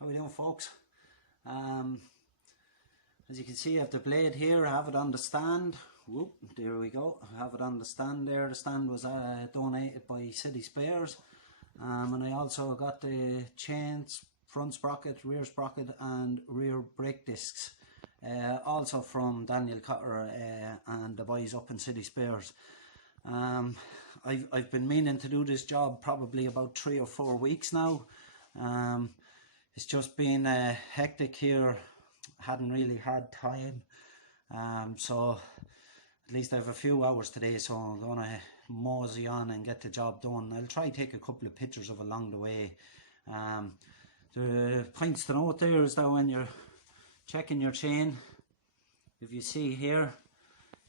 How we doing, folks? As you can see, I have the blade here. I have it on the stand. Whoop, there we go. I have it on the stand there. The stand was donated by City Spares. And I also got the chains, front sprocket, rear sprocket and rear brake discs. Also from Daniel Cotter and the boys up in City Spares. I've been meaning to do this job probably about 3 or 4 weeks now. It's just been hectic here. Hadn't really had time. So at least I have a few hours today, so I'm gonna mosey on and get the job done. I'll try to take a couple of pictures of along the way. The points to note there is that when you're checking your chain, if you see here,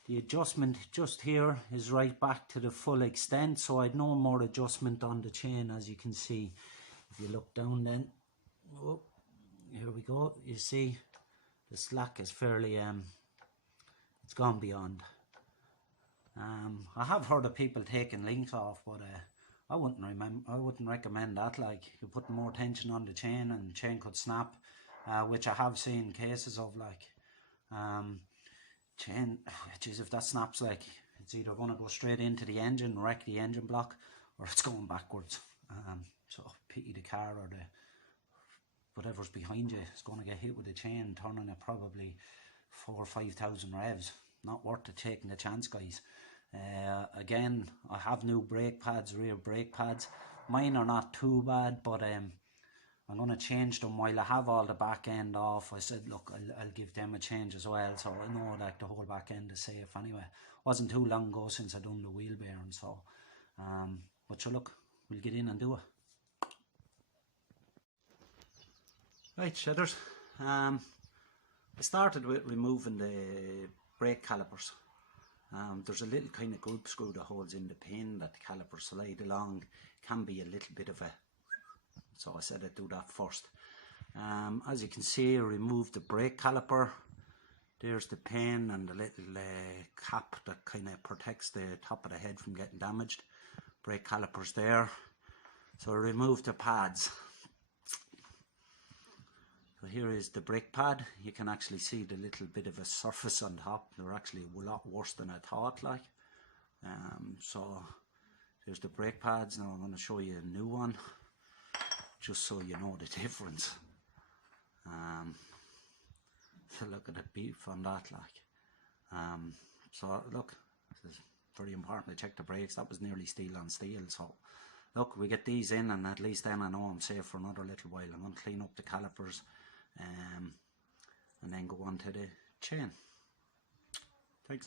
the adjustment just here is right back to the full extent, so I'd no more adjustment on the chain, as you can see. If you look down then, oh, here we go, you see the slack is fairly it's gone beyond. I have heard of people taking links off, but I wouldn't recommend that. Like, you're putting more tension on the chain and the chain could snap, which I have seen cases of. Like, chain, geez, if that snaps, like, it's either going to go straight into the engine, wreck the engine block, or it's going backwards. So pity the car or the whatever's behind you is going to get hit with the chain, turning at probably 4,000 or 5,000 revs. Not worth it taking the chance, guys. Again, I have new brake pads, rear brake pads. Mine are not too bad, but I'm going to change them while I have all the back end off. I said, look, I'll give them a change as well, so I know like the whole back end is safe anyway. Wasn't too long ago since I done the wheel bearing, so but sure, look, we'll get in and do it. Right, shedders. I started with removing the brake calipers. There's a little kind of group screw that holds in the pin that the calipers slide along. Can be a little bit of a, so I said I'd do that first. As you can see, I removed the brake caliper. There's the pin and the little cap that kind of protects the top of the head from getting damaged. Brake calipers there. So I removed the pads. So here is the brake pad. You can actually see the little bit of a surface on top. They're actually a lot worse than I thought, like. So there's the brake pads. Now I'm going to show you a new one, just so you know the difference. So look at the beef on that, like. So look, this is very important to check the brakes. That was nearly steel on steel. So look, we get these in, and at least then I know I'm safe for another little while. I'm going to clean up the calipers and then go on to the chain. Thanks.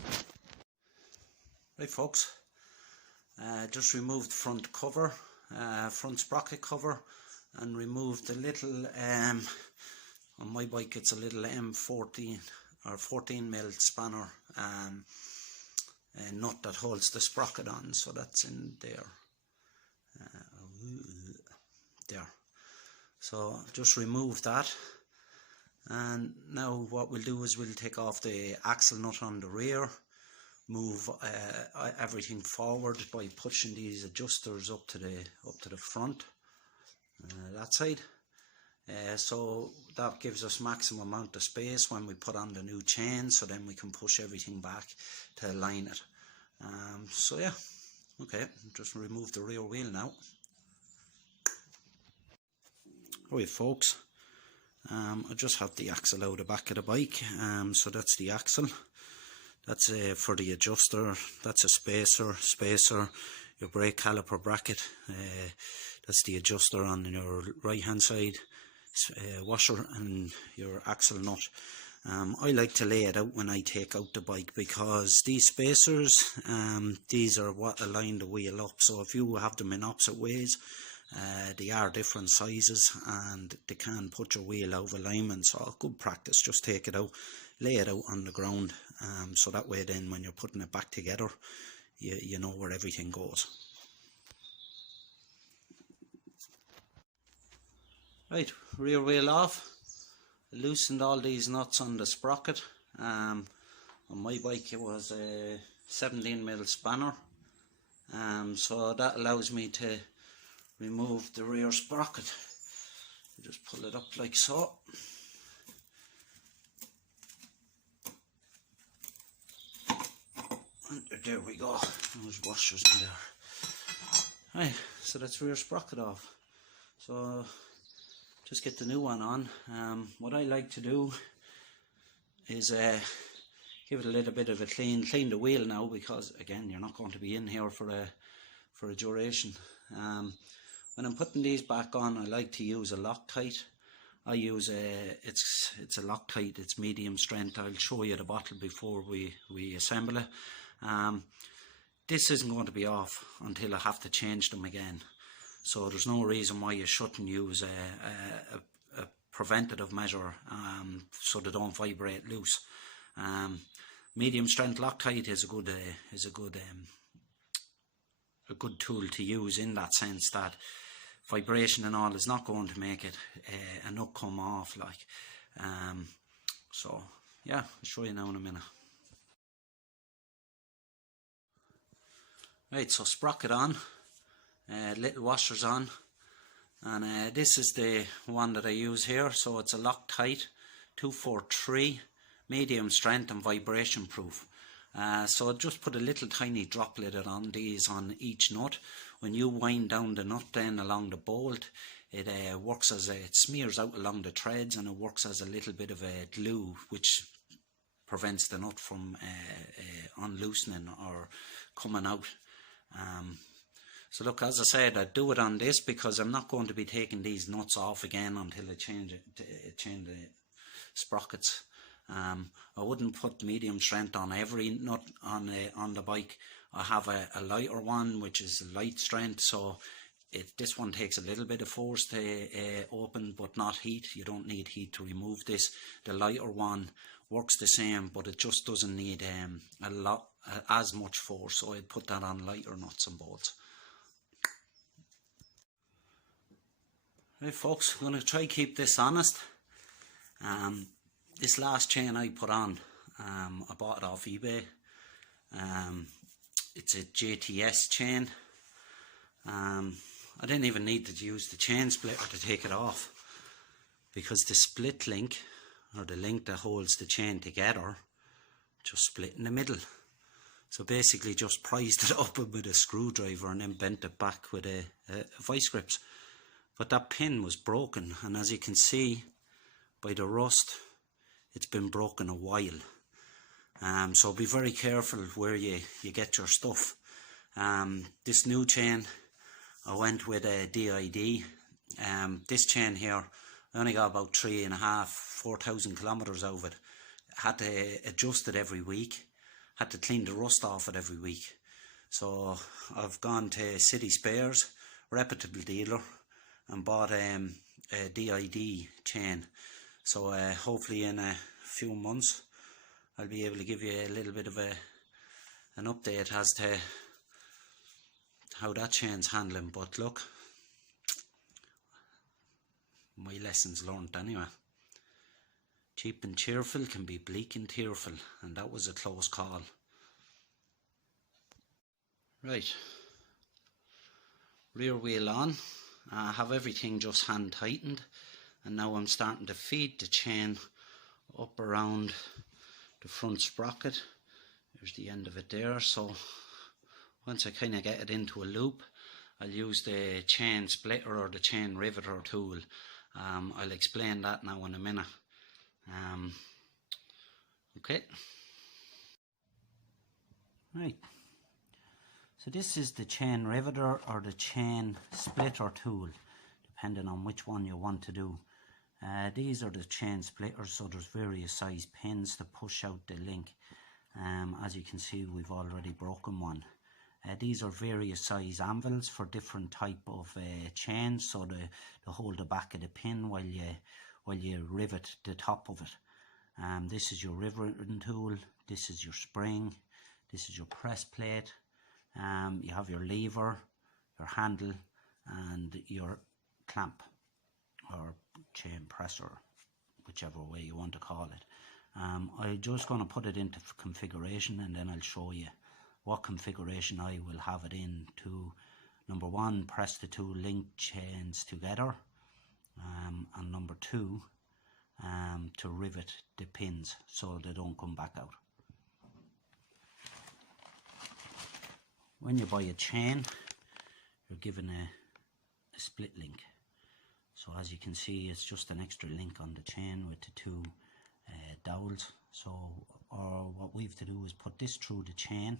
Right, folks, just removed front cover, front sprocket cover, and removed the little on my bike it's a little M14 or 14mm spanner nut that holds the sprocket on, so that's in there. There. So just remove that, and now what we'll do is we'll take off the axle nut on the rear, move everything forward by pushing these adjusters up to the front, that side. So that gives us maximum amount of space when we put on the new chain, so then we can push everything back to align it. So yeah, okay, just remove the rear wheel now. Alright, folks, I just have the axle out the back of the bike. So that's the axle. That's for the adjuster. That's a spacer, your brake caliper bracket. That's the adjuster on your right hand side, washer, and your axle nut. I like to lay it out when I take out the bike, because these spacers, these are what align the wheel up. So if you have them in opposite ways, they are different sizes and they can put your wheel out of alignment. So good practice, just take it out, lay it out on the ground, so that way then when you're putting it back together, you know where everything goes. Right, rear wheel off. Loosened all these nuts on the sprocket. On my bike it was a 17mm spanner, so that allows me to remove the rear sprocket. You just pull it up like so. And there we go. Those washers in there. Right, so that's rear sprocket off. So just get the new one on. What I like to do is give it a little bit of a clean the wheel now, because again you're not going to be in here for a duration. When I'm putting these back on, I like to use a Loctite. I use it's a Loctite, it's medium strength. I'll show you the bottle before we assemble it. This isn't going to be off until I have to change them again, so there's no reason why you shouldn't use a preventative measure so they don't vibrate loose. Medium strength Loctite is a good tool to use, in that sense that vibration and all is not going to make it a nut come off like. So yeah, I'll show you now in a minute. Right, so sprocket on, little washers on, and this is the one that I use here. So it's a Loctite 243, medium strength and vibration proof. So just put a little tiny droplet on these on each nut. When you wind down the nut then along the bolt, it works as it smears out along the threads, and it works as a little bit of a glue which prevents the nut from unloosening or coming out. So look, as I said, I do it on this because I'm not going to be taking these nuts off again until I change the sprockets. I wouldn't put medium strength on every nut on the bike. I have a lighter one which is light strength, so this one takes a little bit of force to open, but not heat. You don't need heat to remove this. The lighter one works the same, but it just doesn't need as much force, so I'd put that on lighter nuts and bolts. Right folks, I'm going to try keep this honest. This last chain I put on, I bought it off eBay. It's a JTS chain. I didn't even need to use the chain splitter to take it off, because the split link, or the link that holds the chain together, just split in the middle. So basically just prised it up with a screwdriver and then bent it back with a vice grips. But that pin was broken, and as you can see by the rust, it's been broken a while. So be very careful where you get your stuff. This new chain, I went with a DID. This chain here, I only got about 4,000 kilometers out of it. Had to adjust it every week. Had to clean the rust off it every week. So I've gone to City Spares, reputable dealer, and bought a DID chain. So hopefully in a few months I'll be able to give you a little bit of an update as to how that chain's handling. But look, my lessons learned anyway. Cheap and cheerful can be bleak and tearful, and that was a close call. Right, rear wheel on. I have everything just hand tightened, and now I'm starting to feed the chain up around the front sprocket. There's the end of it there. So once I kind of get it into a loop, I'll use the chain splitter or the chain riveter tool. I'll explain that now in a minute. Okay. Right. So this is the chain riveter or the chain splitter tool, depending on which one you want to do. These are the chain splitters, so there's various size pins to push out the link. As you can see, we've already broken one. These are various size anvils for different type of chains, so to hold the back of the pin while you rivet the top of it. This is your riveting tool, this is your spring, this is your press plate. You have your lever, your handle, and your clamp or chain presser, whichever way you want to call it. I'm just going to put it into configuration, and then I'll show you what configuration I will have it in to, number one, press the two link chains together, and number 2 to rivet the pins so they don't come back out. When you buy a chain, you're given a split link. So as you can see, it's just an extra link on the chain with the 2 dowels. So what we have to do is put this through the chain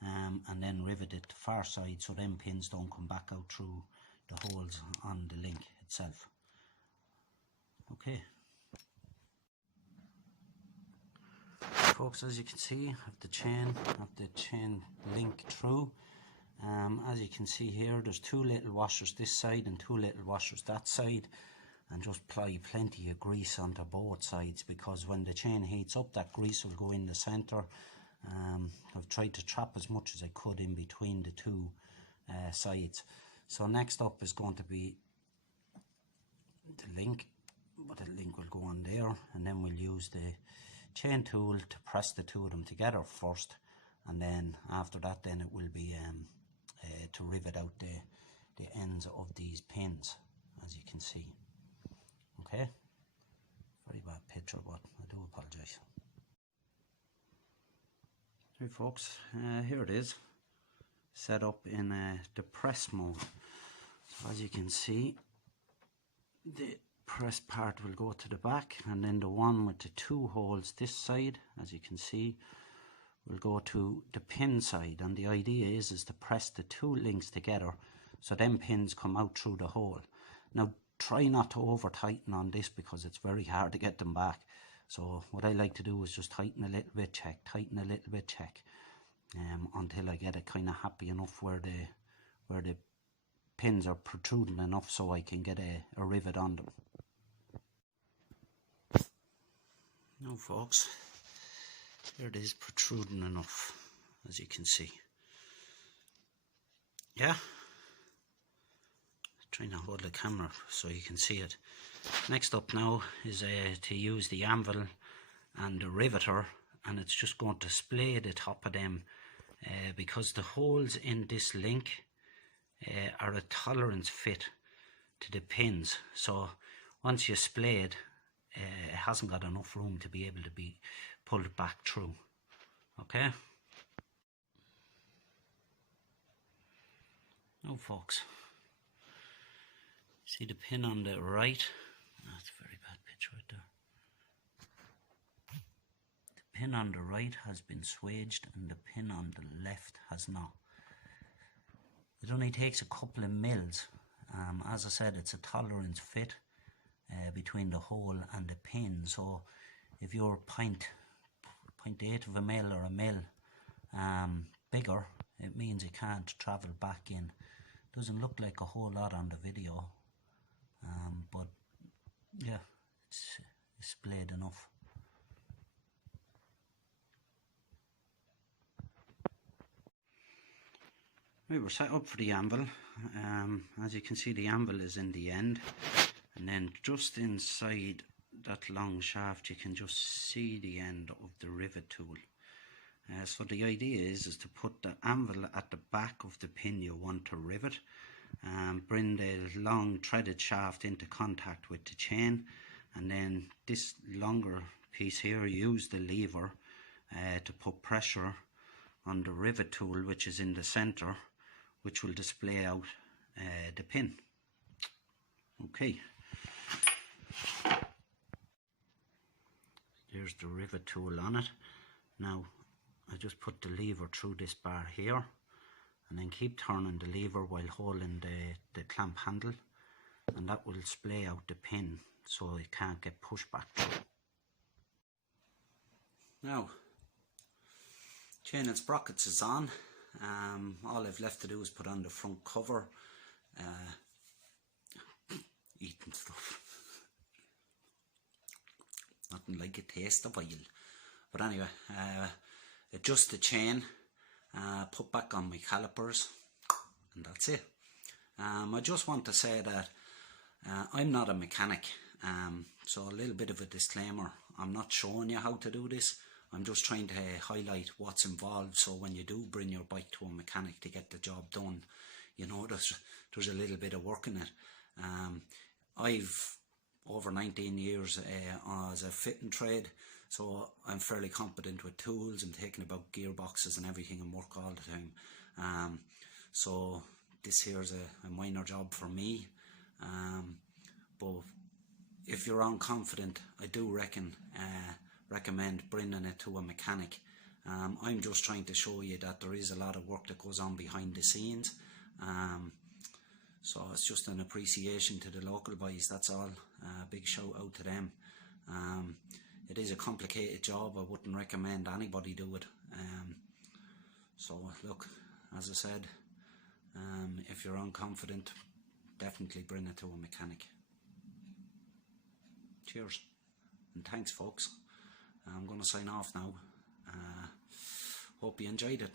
and then rivet it the far side so them pins don't come back out through the holes on the link itself. Okay. Folks, as you can see, I have the chain link through. As you can see here, there's 2 little washers this side and 2 little washers that side, and just apply plenty of grease onto both sides, because when the chain heats up, that grease will go in the center. I've tried to trap as much as I could in between the 2 sides. So next up is going to be the link, but the link will go on there, and then we'll use the chain tool to press the 2 of them together first, and then after that then it will be to rivet out the ends of these pins, as you can see. Okay, very bad picture, but I do apologize. Hey folks, here it is, set up in the press mode. So as you can see, the press part will go to the back, and then the one with the 2 holes this side, as you can see, will go to the pin side. And the idea is to press the 2 links together so them pins come out through the hole. Now try not to over tighten on this, because it's very hard to get them back. So what I like to do is just tighten a little bit, check, tighten a little bit, check, until I get it kind of happy enough where the pins are protruding enough so I can get a rivet on them. Now folks, here it is, protruding enough, as you can see. Yeah, trying to hold the camera so you can see it. Next up now is to use the anvil and the riveter, and it's just going to splay the top of them because the holes in this link are a tolerance fit to the pins. So once you splay it, it hasn't got enough room to be able to be pulled back through. Okay. Now folks, see the pin on the right? That's a very bad picture right there. The pin on the right has been swaged and the pin on the left has not. It only takes a couple of mils. As I said, it's a tolerance fit between the hole and the pin. So if you're 0.8 of a mil or a mil bigger, it means it can't travel back in. Doesn't look like a whole lot on the video, but yeah, it's splayed enough. Right, we're set up for the anvil. As you can see, the anvil is in the end, and then just inside that long shaft you can just see the end of the rivet tool. So the idea is to put the anvil at the back of the pin you want to rivet, bring the long threaded shaft into contact with the chain, and then this longer piece here, use the lever to put pressure on the rivet tool, which is in the center, which will display out the pin. Okay, here's the rivet tool on it. Now I just put the lever through this bar here, and then keep turning the lever while holding the clamp handle, and that will splay out the pin so it can't get pushed back through. Now, chain and sprockets is on. All I've left to do is put on the front cover. Eating stuff. Nothing like a taste of oil. But anyway, adjust the chain, put back on my calipers, and that's it. I just want to say that I'm not a mechanic, so a little bit of a disclaimer. I'm not showing you how to do this. I'm just trying to highlight what's involved, so when you do bring your bike to a mechanic to get the job done, you know there's a little bit of work in it. I've over 19 years as a fitting trade, so I'm fairly competent with tools and taking about gearboxes and everything and work all the time. So this here is a minor job for me, but if you're unconfident, I do recommend bringing it to a mechanic. I'm just trying to show you that there is a lot of work that goes on behind the scenes. So it's just an appreciation to the local boys, that's all. Big shout out to them. It is a complicated job, I wouldn't recommend anybody do it. So look, as I said, if you're unconfident, definitely bring it to a mechanic. Cheers, and thanks folks. I'm going to sign off now. Hope you enjoyed it.